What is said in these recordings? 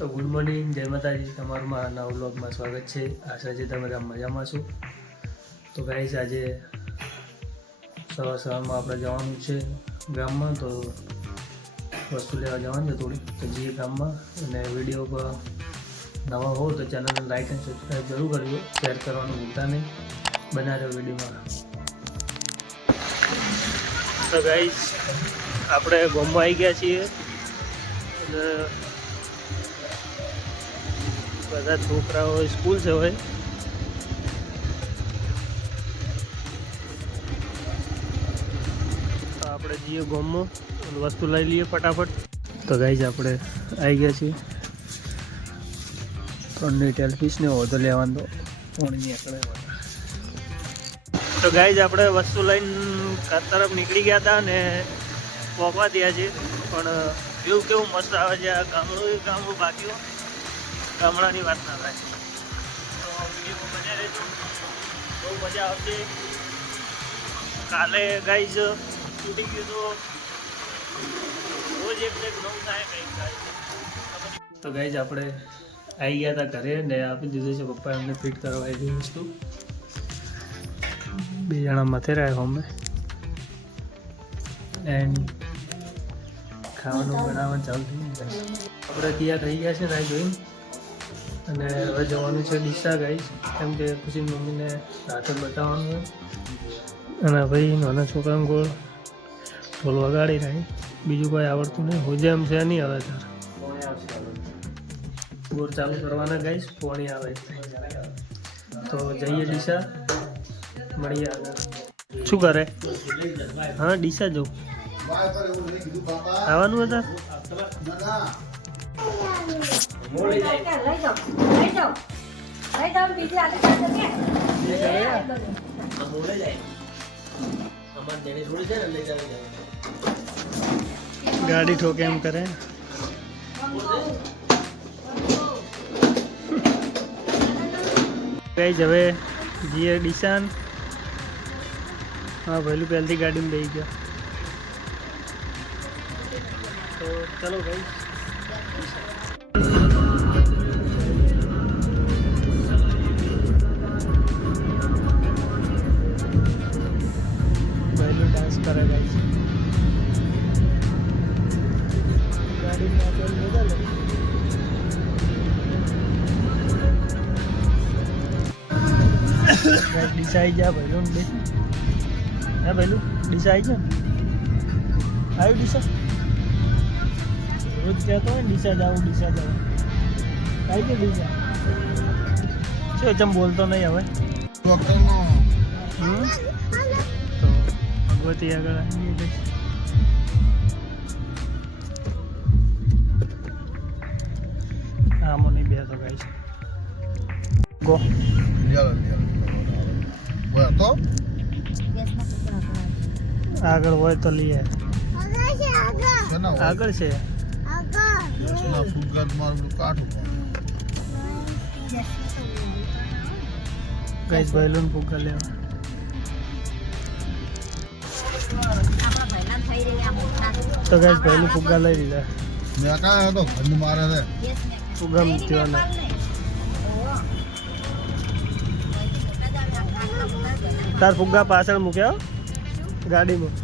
તો good morning, જય માતાજી. તમારું મારા નવા વ્લોગમાં સ્વાગત છે. આશા છે તમે મજામાં છો. તો ગાઈસ, આજે સવારમાં આપણે જવાનું છે ગામમાં. તો વસ્તુ લેવા જવાનું છે થોડી, તો જઈએ ગામમાં. અને વિડીયો પર નવા હો તો ચેનલને લાઈક અને સબસ્ક્રાઈબ જરૂર કરજો. શેર કરવાનું ભૂલતા નહીં. બના રહ્યો વિડીયોમાં. તો ગાઈસ, આપણે ગામમાં આવી ગયા છીએ અને બધા છોકરાઓ સ્કૂલ છે હોય. તો આપણે જઈએ ગામમાં, વસ્તુ લઈ લઈએ ફટાફટ. તો ગાઈઝ, આપણે આવી ગયા છીએ. 3 ટેલફિશને વધુ લેવાનું તો પાણી નીકળે. તો ગાઈઝ, આપણે વસ્તુ લઈને ઘર તરફ નીકળી ગયા હતા ને પહોંચવા ત્યાં છે. પણ વ્યૂ કેવું મસ્ત આવે છે. આ ગામડું બાકી ગામડાની વાત ના થાય. તો વિડીયો બન્યા રહેજો, બહુ મજા આવશે. કાલે ગાઈઝ શૂટિંગ ગયું તો રોજ એક નવું થાય કંઈક ગાઈઝ. તો ગાઈઝ, આપણે આવી ગયા હતા ઘરે ને આપી દીધું છે પપ્પા એમને ફિટ કરવા આવી વસ્તુ. 2 જણા માથે રહ્યા અમે એન્ડ ખાવાનું બનાવવાનું ચાલુ થઈ ગયું. આપણે તૈયાર થઈ ગયા છે રાઈ જોઈને. અને હવે જવાનું છે ડીસા ગાઈસ, કેમ કે ખુશી મમ્મીને રાતે બતાવવાનું હોય. અને ભાઈ નાના છોકરાને ગોળ ઢોલ વગાડી રહી. બીજું કોઈ આવડતું નહીં. હોજે એમ છે નહીં. હવે તાર ગોળ ચાલુ કરવાના ગાઈસ, પોણી આવે. તો જઈએ ડીસા, મળીએ આગળ. શું કરે? હા, ડીસા જવું આવવાનું હતા. ગાડી ઠોકે એમ કરે. કઈ હવે જીએ ડીસાન. હા, પહેલું પહેલથી ગાડીમાં બેસી ગયા. તો ચલો ભાઈ, પહેલું ડાન્સ કરે ગાઈસ. ડીસા આવી જા ભાઈ. બે હા પહેલું ડીસા આવી જા. આવ્યું ડીસા. રોજ કહેતો હોય ને ડીસા જાઉં આવી ગયું ડીસા. શું ચમ બોલતો નહીં હવે. તો ભગવતી આગળ આવી ગઈ. આમાં નહીં બેસો ગાઈસ. ગો આગળ હોય તો લઈએ. આગળ છે. ગાઈસ, બેલૂન ફુગ્ગા લેવા. તો ગાઈસ, પહેલું ફુગ્ગા લઈ લીધા. ફુગ્ગા મૂક્યો ને તાર ફુગ્ગા પાછળ મૂક્યા ગાડીમાં.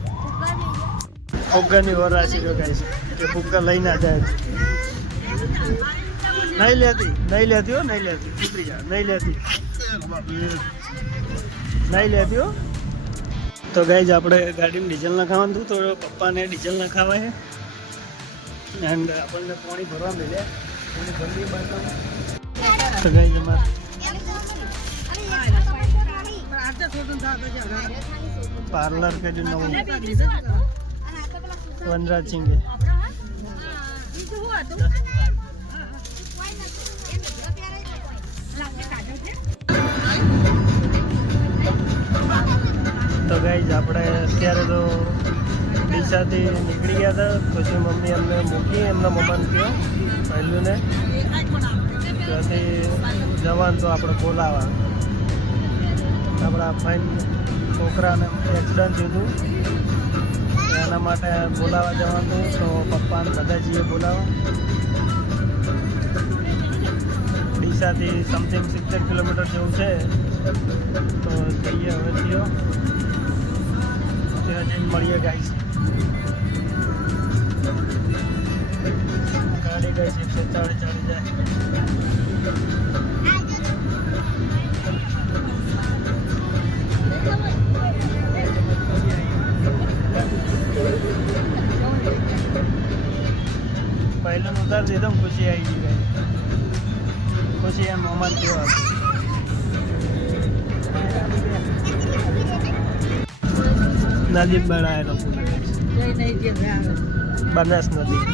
ફુગ્ગાની ઓર રાશી ગયો ગાઈસ કે ફુગ્ગા લઈ ના જાય. નહીં લેતી હો, નહીં લેતી. ઉતરી જા. નહીં લેતી હો. તો ગાઈઝ, આપણે ગાડીમાં ડીઝલ નખાવાનું હતું. તો પપ્પાને ડીઝલ નખાવા છે એન્ડ આપણને પાણી ભરવા મળ્યા. તો ગાઈઝ, અમારે પાર્લર કર્યું નવું વનરાજ સિંઘે. તો ગાઈઝ, આપણે અત્યારે તો ડીસાથી નીકળી ગયા હતા. પછી મમ્મી અમને મૂકી, એમના મમ્માને કહ્યું પહેલું ને ત્યાંથી જવાનું. તો આપણે બોલાવા આપણા ફાઇન છોકરાને એક્સિડન્ટ થયું હતું એના માટે બોલાવવા જવાનું. તો પપ્પાને બધા જઈએ બોલાવવા. ડીસાથી સમથિંગ 70 કિલોમીટર જેવું છે. તો જઈએ હવે થયો ત્યાં જઈને મળીએ ગાઈસ. ગાડી ગાઈસ 140 ચાલી જાય. પહેલો ઉતાર દીધો ને ખુશી આવી ગઈ ગાઈસ. ખુશી એમ મોમાં કેવો નદી બનાવેલો બનાસ નદી.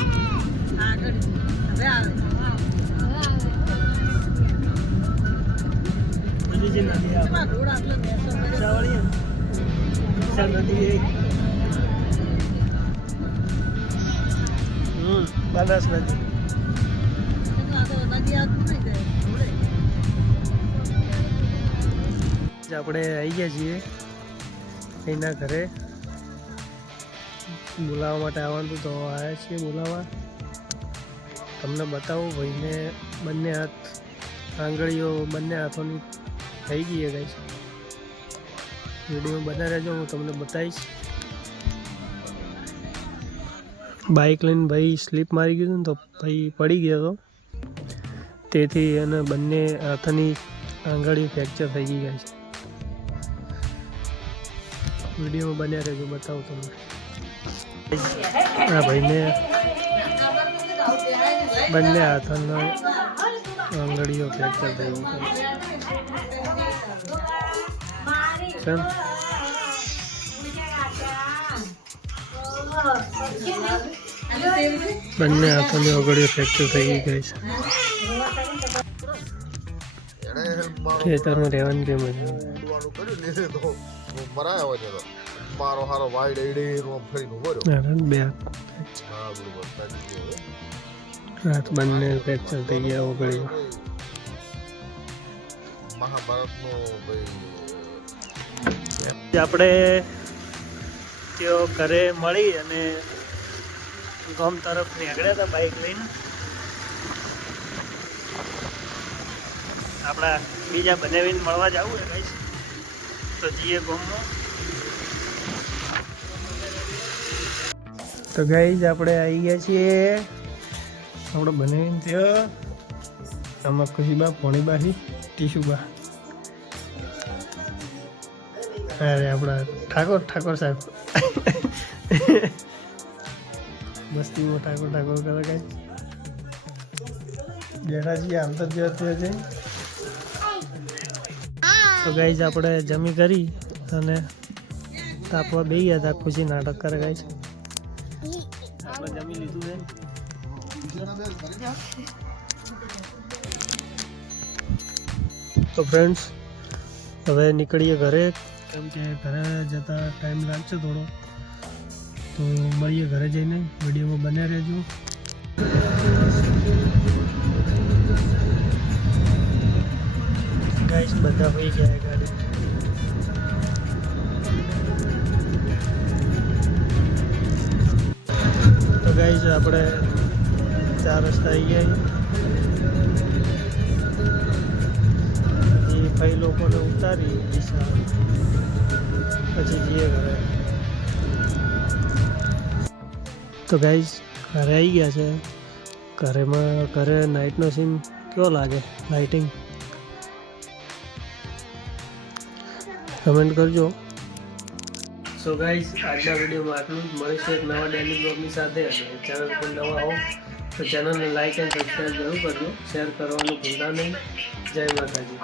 બીજી નદી નદી બનાસ નદી. આપણે આવી ગયા છીએ એના ઘરે બોલાવવા માટે આવવાનું તો આવ્યા છીએ બોલાવવા. તમને બતાવું ભાઈને બંને હાથ આંગળીઓ બંને હાથોની થઈ ગઈ છે ગાઈસ. વિડીયો બના રહેજો, હું તમને બતાવીશ. બાઇક લઈને ભાઈ સ્લીપ મારી ગયું ને તો ભાઈ પડી ગયો હતો, તેથી એને બંને હાથની આંગળીઓ ફ્રેક્ચર થઈ ગઈ ગાઈસ. વિડીયોમાં બન્યા રહેજો, બતાવું તમને. આ ભાઈને બંને હાથના આંગળીઓ ફ્રેક્ચર થઈ ગઈ. બંને હાથોની આંગળીઓ ફ્રેક્ચર થઈ ગઈ છે. ખેતરમાં રહેવાની કેમ મારો હારો વાઈડ એડી ફરીને ઉભો બે હાથ બંને ફ્રેક્ચર થઈ ગયા ઓગળી. મહાભારતનો આપણે તેઓ ઘરે મળી અને ગામ તરફ નીકળ્યા હતા બાઇક લઈને. આપણા બીજા બનાવીને મળવા જવું છે ગાઈસ, તો જઈએ ગામમાં. તો ગાઈસ આપણે આવી ગયા છીએ આપણે બનાવીને ત્યાં. આમાં ખુશીબા પોણીબાથી ટીશુબા. અરે આપણા ઠાકોર સાહેબ મસ્તીમાં ઠાકોર કરે કાંઈ બેઠા છીએ આમ તો જ છે. તો ગાઈસ આપણે જમી કરી અને તાપવા બેસી ગયા હતા. ખુશી નાટક કરે ગાઈસ. આપણે જમી લીધું છે. તો ફ્રેન્ડ્સ હવે નીકળીએ ઘરે, કેમ કે ઘરે જતા ટાઈમ લાગશે થોડો. તો મળીએ ઘરે જઈને. વિડીયોમાં બન્યા રહેજો. ગાઈસ બધા હોઈ ગયા ગાડી. તો ગાઈસ આપણે 4 રસ્તા આવી ગયા. એ ભાઈ લોકોને ઉતારી દિશા પછી જઈએ ઘરે. તો ગાઈસ ઘરે આવી ગયા છે. ઘરે નાઇટનો સીન કેવો લાગે, લાઇટિંગ કમેન્ટ કરજો. સો ગાઈસ આજના વિડીયોમાં આટલું જ. મળીશું એક નવા ડેલી બ્લોગની સાથે. અને ચેનલ પર નવા હો તો ચેનલને લાઇક એન્ડ સબસ્ક્રાઈબ જરૂર કરજો. શેર કરવાનું ભૂલતા નહીં. જય માતાજી.